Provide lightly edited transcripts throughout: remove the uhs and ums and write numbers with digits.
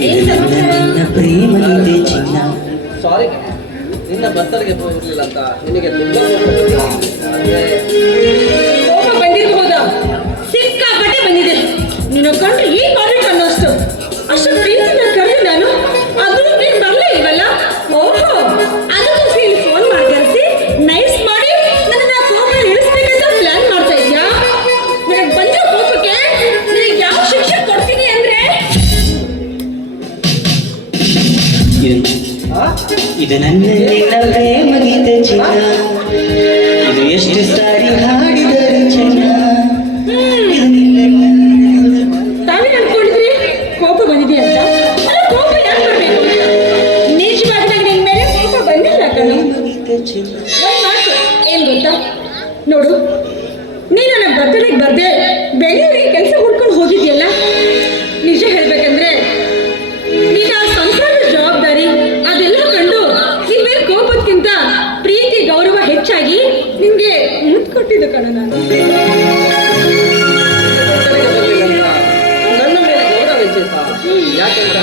ನಿನ್ನ ಪ್ರೇಮನಿದೆ ಚಿನ್ನ. ಸಾರಿ, ನಿನ್ನ ಬರ್ತಡೆಗೆ ಹೋಗಿರ್ಲಿಲ್ಲ ಅಂತ ನಿನಗೆ ತುಂಬಾ ಕೋಪ ಬಂದಿರಬಹುದಾ? ಸಿಕ್ಕಾಪಟ್ಟೆ ಬಂದಿದೆ. ನೀನು ಕಂಡು ಈ ಕಾಲೇಜ್ ಅನ್ನೋಷ್ಟು ಅಷ್ಟು ಪ್ರೀತಿನ ಕರೆದು ನಾನು ಅದು ನೀನು ಬರಲೇ ಇಲ್ವಲ್ಲ. ಓಹೋ, ಅದಕ್ಕೋಸ್ಕರ ಇಲ್ಲಿ ಫೋನ್ ಮಾಡಿ ಕರೆಸಿ ನೈಸ್ ಮಾಡಿ ನನ್ನ ಕೋಪ ಇಳಿಸ್ಬೇಕಂತ ಪ್ಲಾನ್ ಮಾಡ್ತಾ ಇದ್ಯಾ? ನನಗೆ ಬಂದಿರೋ ಕೋಪಕ್ಕೆ ನಿನಗೆ ಯಾವ ಶಿಕ್ಷೆ ಕೊಡ್ತೀನಿ ಅಂದ್ರೆ ಇದು ನನ್ನ ನಿನ್ನ ಪ್ರೇಮನಿದೆ ಚಿನ್ನ. ಇದು ಎಷ್ಟು ಸಾರಿ ಹಾಡಿದರೆ ಚಿನ್ನ. ತಾವೇ ಅನ್ಕೊಂಡಿದ್ರಿ ಕೋಪ ಬಂದಿದೆ ಅಂತ. ಅಲ್ಲ, ಕೋಪ ಯಾಕೆ ಬರಬೇಕು? ನಿಜವಾಗಿ ನನಗೆ ನಿನ್ ಮೇಲೆ ಕೋಪ ಬಂದಿಲ್ಲ ಕಣೋ. ಒಂದ್ ಮಾತು ಏನ್ ಗೊತ್ತಾ? ನೋಡು, ನೀನು ನನ್ನ ಬರ್ತಡೆಗೆ ಬರ್ದೆ ಬೆಂಗಳೂರಿಗೆ ಕೆಲಸ ಹುಡ್ಕೊಂಡು ಹೋಗಿದ್ಯಲ್ಲ. ನಿಜ ಹೇಳ್ಬೇಕಂದ್ರೆ ನೀನು ಆ ಸಂಸಾರದ ಜವಾಬ್ದಾರಿ ಅದೆಲ್ಲ ಕಂಡು ನಿನ್ ಮೇಲೆ ಕೋಪಕ್ಕಿಂತ ಪ್ರೀತಿ ಗೌರವ ಹೆಚ್ಚಾಗಿ ನಿಮ್ಗೆ ಮುತ್ತು ಕೊಟ್ಟಿದ್ದು ಕಣೋ ನಾನು. ನನ್ನ ಮೇಲೆ ಗೌರವ ಹೆಚ್ಚೈತ. ಯಾಕಂತ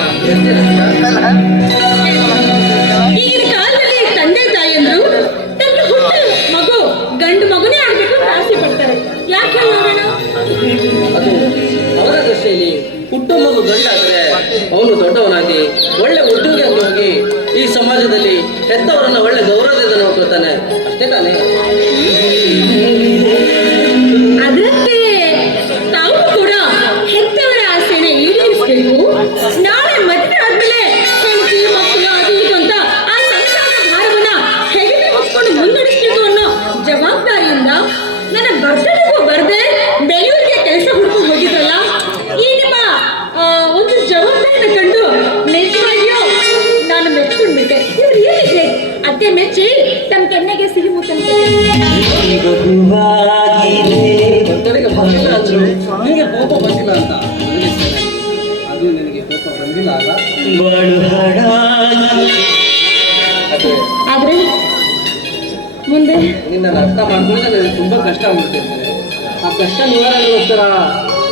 ಈಗಿನ ಕಾಲದಲ್ಲಿ ತಂದೆ ತಾಯಿಯಂದ್ರು ತನ್ನ ಹುಟ್ಟು ಮಗು ಗಂಡು ಮಗುನೇ ಆಗ್ಬೇಕು ಅಂತ ಆಸೆ ಪಡ್ತಾರೆ. ಯಾಕೆ ನೋಡೋಣ? ಅದು ಅವರ ದೃಷ್ಟಿಯಲ್ಲಿ ಹುಟ್ಟು ಮಗು ಗಂಡಾದ್ರೆ ಅವನು ದೊಡ್ಡವನಾಗಿ ಒಳ್ಳೆ ಉದ್ಯೋಗ ಹೋಗಿ ಈ ಸಮಾಜದಲ್ಲಿ ಹೆತ್ತವರನ್ನ ಒಳ್ಳೆ ಗೌರವದಿಂದ ನೋಡ್ಕೊತಾನೆ, ಅಷ್ಟೇ ತಾನೇ? ಅದರಂತೆ ತಾವು ಕೂಡ ಹೆತ್ತವರ ಆಸೆನ ಈಡೇರಿಸಬೇಕು. ನಾಳೆ ಮದುವೆ ಆದ್ಮೇಲೆ ಹೆಂಡತಿ ಮಕ್ಕಳು ಅದು ಇದು ಅಂತ ಆ ಸಂಸಾರದ ಭಾರವನ್ನ ಹೆಗಲೇ ಹೊತ್ಕೊಂಡು ಮುನ್ನಡೆಸಬೇಕು ಅನ್ನೋ ಜವಾಬ್ದಾರಿಯಿಂದ ನನ್ನ ಬರ್ತಡೆಗೂ ಬರ್ದೆ ಬೆಂಗಳೂರಿಗೆ ಕೆಲಸ ಹುಡ್ಕೊಂಡು ಹೋಗಿದ್ರಲ್ಲ. ಈ ನಿಮ್ಮ ಒಂದು ಜವಾಬ್ದಾರಿನ ಕಂಡು ನಿಜವಾಗಿಯೂ ನಾನು ಮೆಚ್ಚಿಕೊಂಡ್ಬಿಟ್ಟೆ. ಇವ್ರು ಏನಿದೆ ಅತ್ತೆ ಮೆಚ್ಚಿ ತಮ್ಮ ಕೆನ್ನೆಗೆ ಸಿಹಿ ಮುತ್ತಂತೆ. ಬರ್ತಡೆಗೆ ಬಂದಿಲ್ಲ ಅಂದ್ರು ನಿನಗೆ ಕೋಪ ಬಂದಿಲ್ಲ ಅಂತ ನನಗೆ ಸರಿ. ಅದು ನಿನಗೆ ಕೋಪ ಬಂದಿಲ್ಲ ಅಲ್ಲ? ಅದು ಆದ್ರೆ ಮುಂದೆ ನಿನ್ನ ಅರ್ಥ ಮಾಡ್ಕೊಂಡ್ರೆ ನನಗೆ ತುಂಬಾ ಕಷ್ಟ ಆಗ್ಬಿಟ್ಟಿರ್ತಾರೆ. ಆ ಕಷ್ಟ ನಿವಾರಣೆಗೋಸ್ಕರ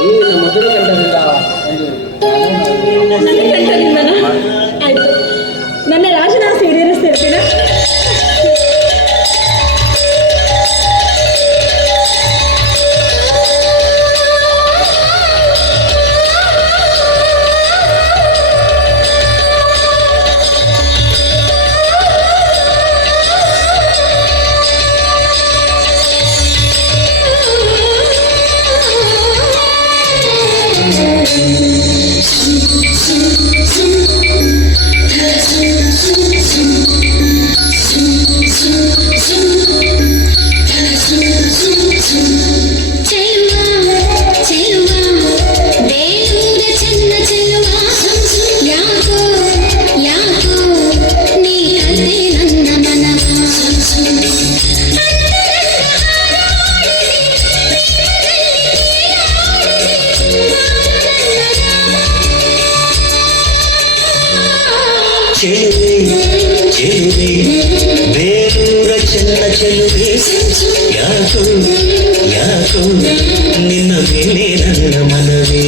ಈ ನಿನ್ನ ಮಧುರ ಕಂಠದಿಂದ ಒಂದು ನನ್ನ ಕಂಠದಿಂದನ ಆಯ್ತು, ನನ್ನ ರಾಜನಾಸೆ ಈಡೇರಿಸ್ತಿರ್ತೀನ. ಬೇರೂರ ಚೆನ್ನ ಚೆಲುವೆ ಯಾಕೋ ಯಾಕೋ ನಿನ್ನ ಮೇಲೆ ನನ್ನ ಮನವೇ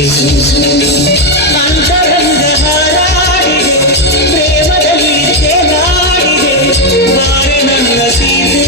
ಅಂತರಂಗ ಹಾರಾಡಿದೆ ಪ್ರೇಮದಲ್ಲಿ ತೇಲಾಡಿದೆ ಬಾರೆ ನನ್ನ ಸೀತೆ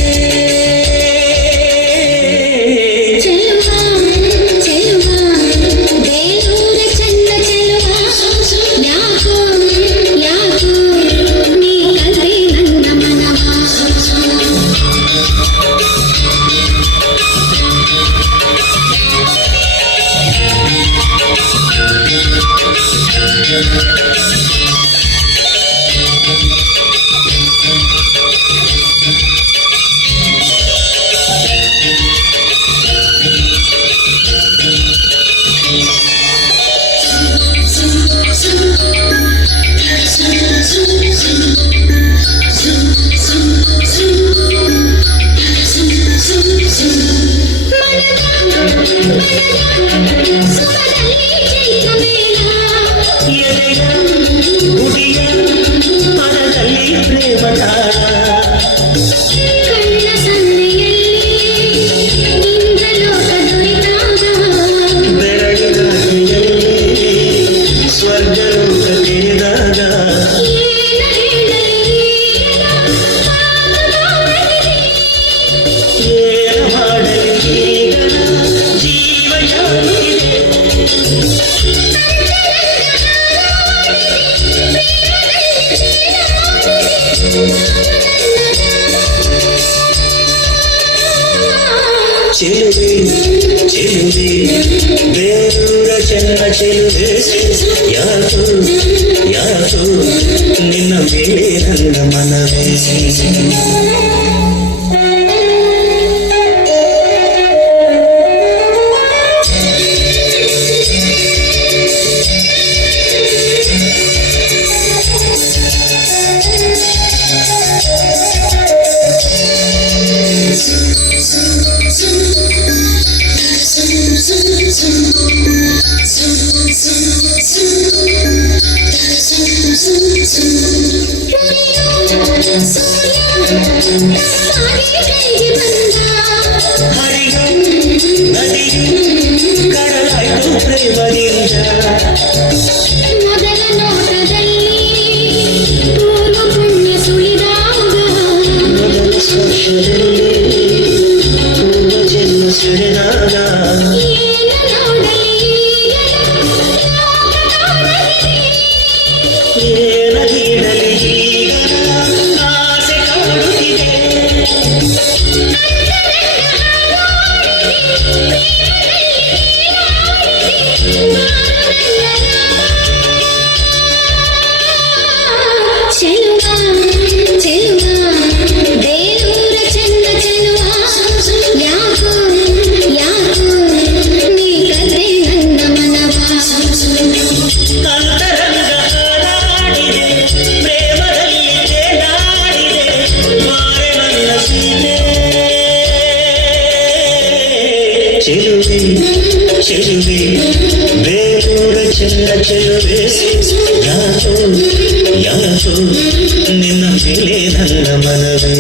ಸ್ವರ್ಗ ಸೆರೆನಾಗ ಏನು ಮಾಡಲಿ ಈಗ ಜೀವ ಯಾರಿದೆ ಚೆಲುವೆ ಚೆಲುವೆ ಬೇರೂರ ಚೆನ್ನ ಚೆಲುವೆ ಯಾಕೋ ಯಾಕೋ ನಿನ್ನ ಮೇಲೆ ನನ್ನ ಮನವೇ ಹರಿಯು ನದಿಯು ಕಡಲಾಯ್ತು ಪ್ರೇಮದಿಂದ ಮೊದಲ ನೋಟದಲ್ಲಿ ಪೂರ್ವ ಪುಣ್ಯ ಸುಳಿದಾಗ ಮೊದಲ ಸ್ಪರ್ಶದಲ್ಲಿ ಪೂರ್ವ ಜನ್ಮ ಸೆರೆನಾಗ ಏನು ನೋಡಲಿ ಏನ ಹೀಡಲಿ ಈಗ ಆಸೆ ಕಾಡುತ್ತಿದೆ ಚೆಲುವ ಚೆಲುವ ಬೇರೂರ ಚೆನ್ನ ಚೆಲುವ ಯಾಕೋ ಯಾಕೋ ನೀ ಕದ್ರೆ ನನ್ನ ಮನವ ಅಂತರಂಗ ಹಾಡಾಡಿದೆ ಪ್ರೇಮದಲ್ಲಿ ತೇಲಾಡಿದೆ ಮಾರೆ ನನ್ನ ಸೀತೆ ಚೆಲುವೆ ಚೆಲುವೆ ಬೇರೂರ ಚೆನ್ನ ಚೆಲುವೆ ಯಾಕೋ ಯಾಕೋ ನಿನ್ನ ಮೇಲೆ ನನ್ನ ಮನವೇ